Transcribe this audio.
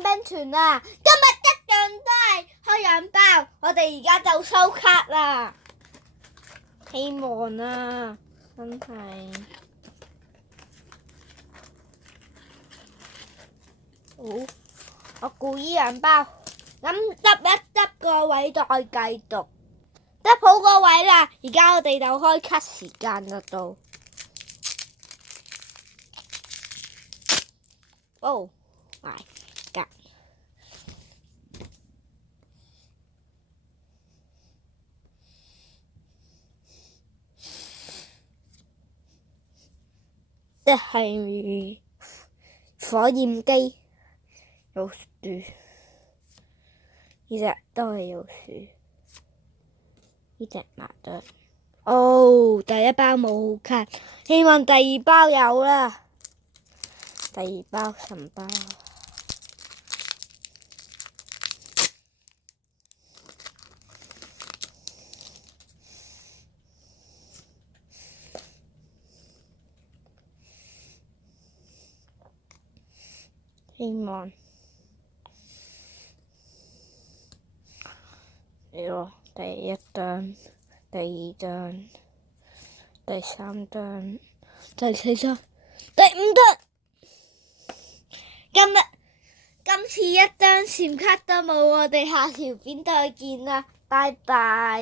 兵團啦！今日一樣都係開氧包，我哋而家就收卡啦。希望啊，真係。好，我故意氧包，咁執一執個位再繼續。執好個位啦，而家我哋就開卡時間啦到。Oh my god！即係火焰機，老鼠，呢隻都係老鼠，呢隻麻雀。哦，第一包冇卡，希望第二包有啦。第二包神包。希望第一張、第二張、第三張、第四張、第五張。今次一張閃卡都冇，我哋下條片再見啦，拜拜。